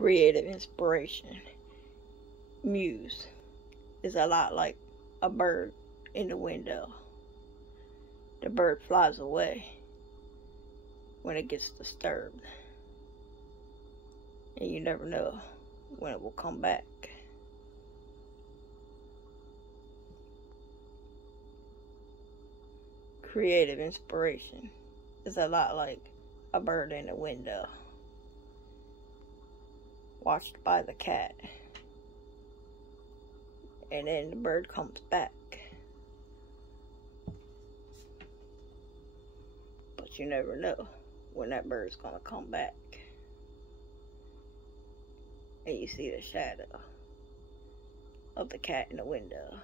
creative inspiration. Muse is a lot like a bird in the window. The bird flies away when it gets disturbed, and you never know when it will come back. Creative inspiration is a lot like a bird in the window, watched by the cat, and then the bird comes back. But you never know when that bird's gonna come back. And you see the shadow of the cat in the window.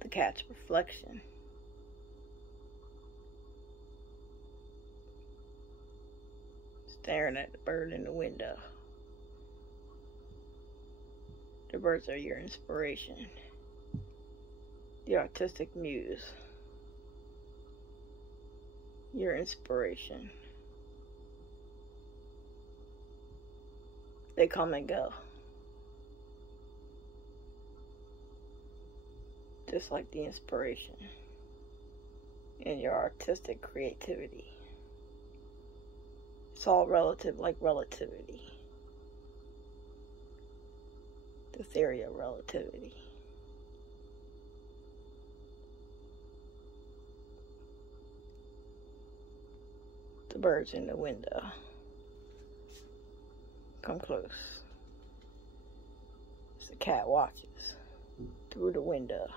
The cat's reflection. Staring at the bird in the window. The birds are your inspiration. The artistic muse. Your inspiration. They come and go. Just like the inspiration and your artistic creativity. It's all relative, like relativity. The theory of relativity. The birds in the window. Come close. As the cat watches through the window.